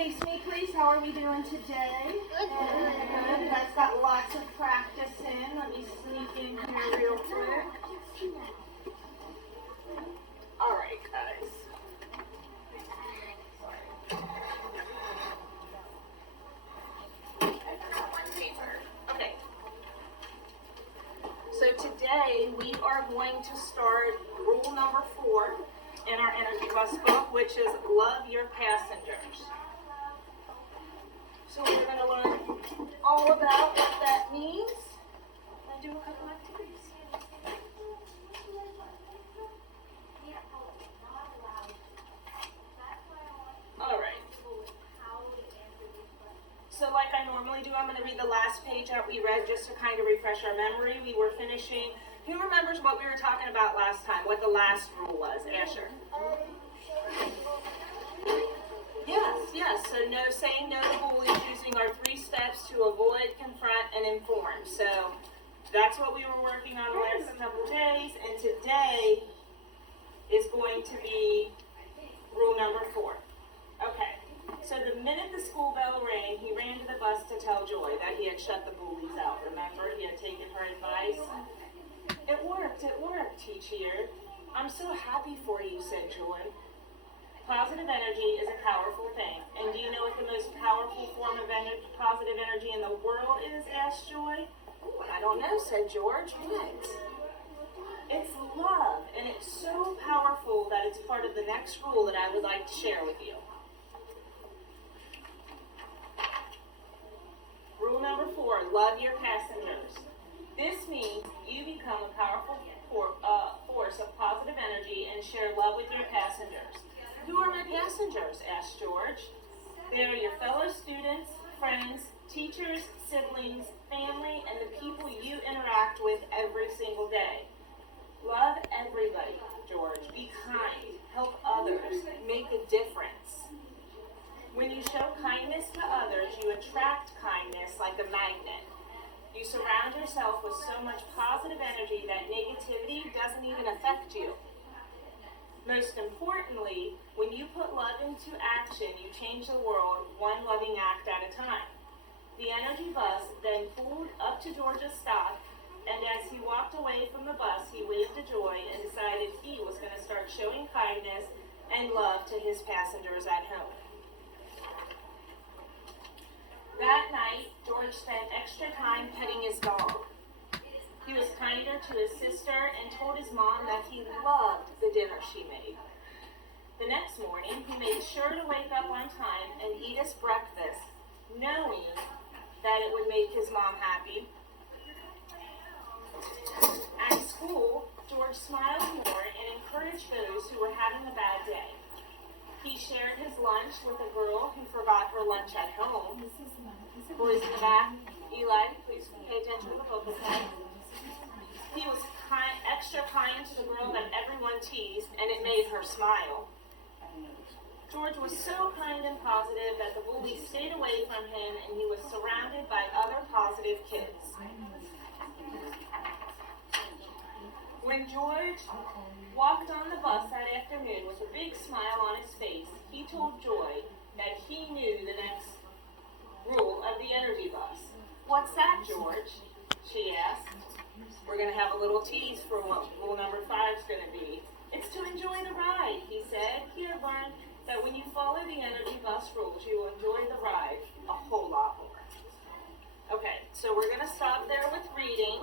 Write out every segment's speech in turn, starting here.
face me, please. How are we doing today? Good. You guys got lots of practice in. Let me sneak in here real quick. All right, guys. Okay. So today we are going to start rule number 4 in our Energy Bus book, which is love your passengers. So we're going to learn all about what that means and do a couple activities. All right. So like I normally do, I'm going to read the last page that we read just to kind of refresh our memory. We were finishing. Who remembers what we were talking about last time? What the last rule was? Asher? Yes. So saying no to bullies, using our 3 steps to avoid, confront, and inform. So that's what we were working on the last couple days. And today is going to be rule number 4. Okay. So the minute the school bell rang, he ran to the bus to tell Joy that he had shut the bullies out. Remember, he had taken her advice. It worked, he cheered. I'm so happy for you, said Joy. Positive energy is a powerful thing. And do you know what the most powerful form of positive energy in the world is, asked Joy. I don't know, said George. What? It's love, and it's so powerful that it's part of the next rule that I would like to share with you. Rule number 4, love your passengers. This means you become a powerful force of positive energy and share love with your passengers. Who are my passengers? Asked George. They are your fellow students, friends, teachers, siblings, family, and the people you interact with every single day. Love everybody, George. Be kind. Help others. Make a difference. When you show kindness to others, you attract kindness like a magnet. You surround yourself with so much positive energy that negativity doesn't even affect you. Most importantly, when you put love into action, you change the world one loving act at a time. The energy bus then pulled up to George's stop, and as he walked away from the bus, he waved to Joy and decided he was going to start showing kindness and love to his passengers at home. That night, George spent extra time petting his dog. He was kinder to his sister and told his mom that he loved the dinner she made. The next morning, he made sure to wake up on time and eat his breakfast, knowing that it would make his mom happy. At school, George smiled more and encouraged those who were having a bad day. He shared his lunch with a girl who forgot her lunch at home. Boys in the back, Eli, please pay attention to the book, okay? He was extra kind to the girl that everyone teased, and it made her smile. George was so kind and positive that the bullies stayed away from him, and he was surrounded by other positive kids. When George walked on the bus that afternoon with a big smile on his face, he told Joy that he knew the next rule of the energy bus. What's that, George? She asked. We're going to have a little tease for what rule number 5 is going to be. It's to enjoy the ride, he said. He had learned that when you follow the energy bus rules, you will enjoy the ride a whole lot more. Okay, so we're going to stop there with reading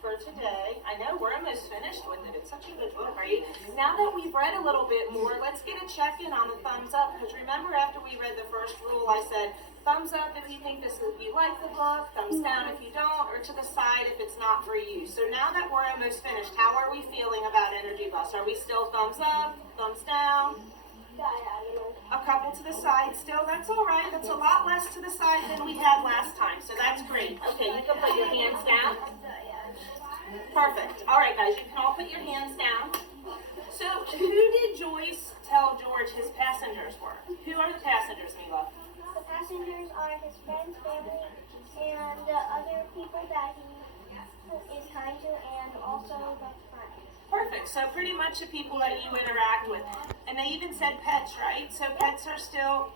for today. I know we're almost finished with it. It's such a good book, right? Now that we've read a little bit more, let's get a check-in on the thumbs up. Because remember, after we read the first rule, I said, thumbs up if you think you like the book, thumbs down if you don't, or to the side if it's not for you. So now that we're almost finished, how are we feeling about Energy Bus? Are we still thumbs up, thumbs down? A couple to the side still, that's all right. That's a lot less to the side than we had last time, so that's great. Okay, you can put your hands down. Perfect. All right, guys, you can all put your hands down. So, who did Joyce tell George his passengers were? Who are the passengers, Mila? The passengers are his friends, family, and other people that he is kind to, and also the friends. Perfect. So pretty much the people that you interact with. And they even said pets, right? So pets are still,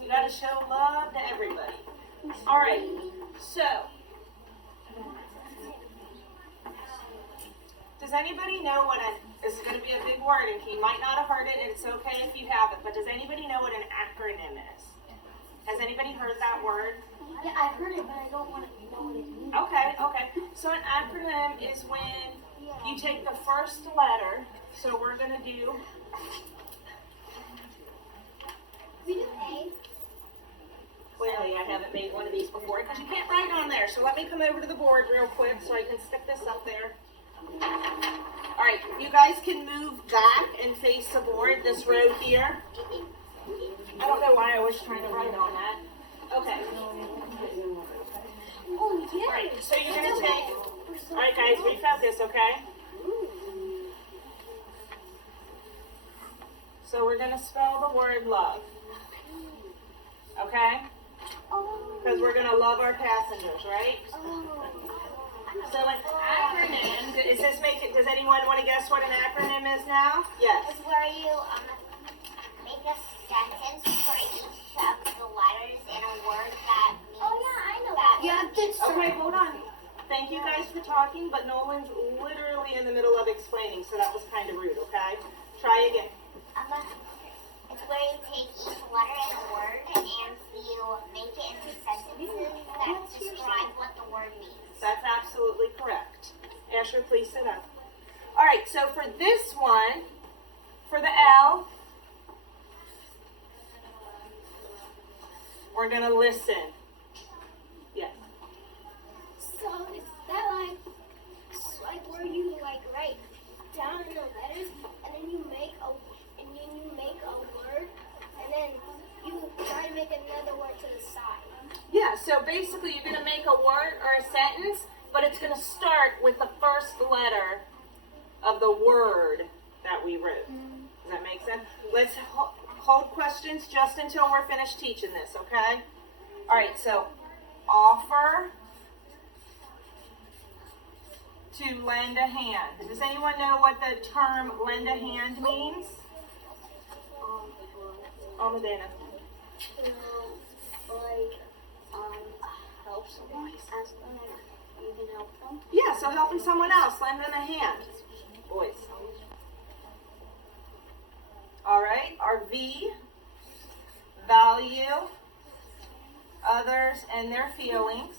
you got got to show love to everybody. All right, so does anybody know what this is going to be a big word, and you might not have heard it, and it's okay if you haven't, but does anybody know what an acronym is? Has anybody heard that word? Yeah, I've heard it, but I don't want to know what it means. Okay. So an acronym is when you take the first letter. So we're going to do... We do A. Clearly, I haven't made one of these before because you can't write on there. So let me come over to the board real quick so I can stick this up there. All right, you guys can move back and face the board, this row here. I don't know why I was trying to write on that. Okay. Oh, yeah. All right, so you're going to take... All right, guys, refocus, okay? So we're going to spell the word love. Okay? Because we're going to love our passengers, right? So an acronym, does anyone want to guess what an acronym is now? Yes. It's where you make a sentence for each of the letters in a word that means... Oh, yeah, I know that. Yeah, Okay, hold on. Thank you guys for talking, but Nolan's literally in the middle of explaining, so that was kind of rude, okay? Try again. It's where you take each letter in a word and you make it into sentences that describe what the word means. That's absolutely correct. Asher, please sit up. All right, so for this one, for the L, we're going to listen. Yes. So is that like where you write down in the letters and then you make a word and then you try to make another word to the side? Yeah, so basically you're going to make a word or a sentence, but it's going to start with the first letter of the word that we wrote. Does that make sense? Let's hold questions just until we're finished teaching this, okay? All right, so offer to lend a hand. Does anyone know what the term lend a hand means? Medina. Help someone, ask them if you can help them. Yeah, so helping someone else, lend them a hand. Boys. All right, our V, value others and their feelings.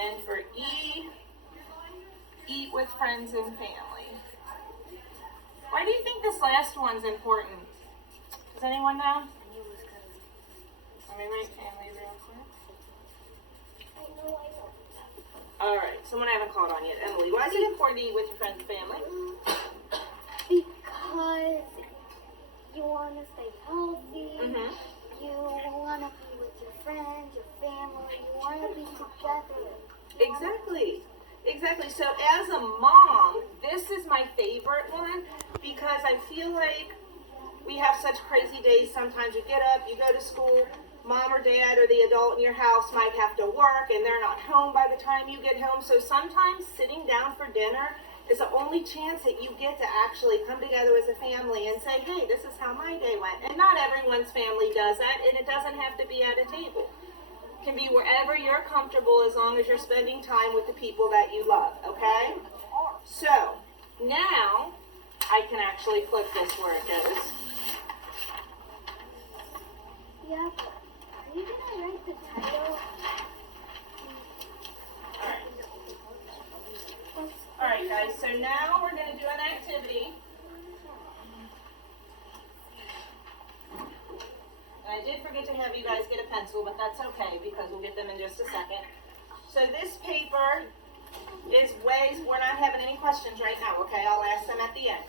And for E, eat with friends and family. Why do you think this last one's important? Does anyone know? Let me write family real quick. All right, someone I haven't called on yet. Emily, why is it important to eat with your friends and family? Because you want to stay healthy. Mm-hmm. You want to be with your friends, your family. You want to be together. Exactly. So as a mom, this is my favorite one because I feel like we have such crazy days sometimes. You get up, you go to school, mom or dad or the adult in your house might have to work and they're not home by the time you get home. So sometimes sitting down for dinner is the only chance that you get to actually come together as a family and say, hey, this is how my day went. And not everyone's family does that, and it doesn't have to be at a table. It can be wherever you're comfortable as long as you're spending time with the people that you love, okay? So now I can actually flip this where it goes. Yeah, but are you going to write the title? All right, guys, so now we're going to do an activity. And I did forget to have you guys get a pencil, but that's okay because we'll get them in just a second. So this paper is ways, we're not having any questions right now, okay? I'll ask them at the end.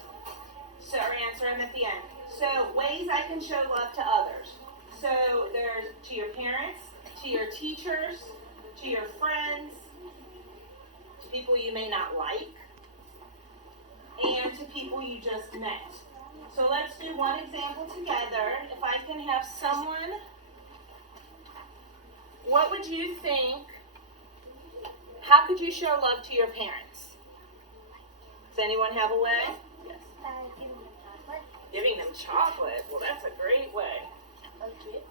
So, or answer them at the end. So ways I can show love to others. So there's to your parents, to your teachers, to your friends, to people you may not like, and to people you just met. So let's do one example together. If I can have someone, what would you think, how could you show love to your parents? Does anyone have a way? Give them chocolate. Giving them chocolate. Well, that's a great way. A gift.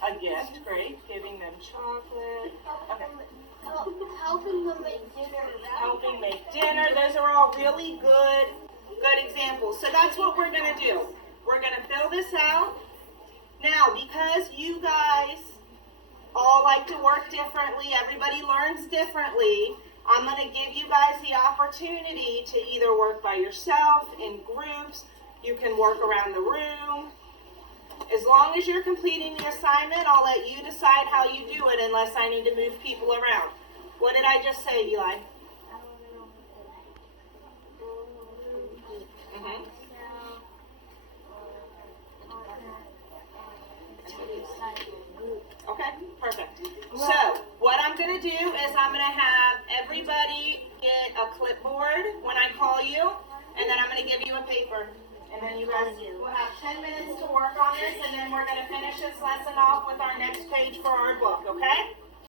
A gift, great. Giving them chocolate. Okay. Helping them make dinner. Helping make dinner. Those are all really good examples. So that's what we're going to do. We're going to fill this out. Now, because you guys all like to work differently, everybody learns differently, I'm going to give you guys the opportunity to either work by yourself, in groups, you can work around the room. As long as you're completing the assignment, I'll let you decide how you do it unless I need to move people around. What did I just say, Eli? Mm-hmm. Okay, perfect. So, what I'm going to do is I'm going to have everybody get a clipboard when I call you, and then I'm going to give you a paper. And then you guys will have 10 minutes to work on this, and then we're going to finish this lesson off with our next page for our book, okay?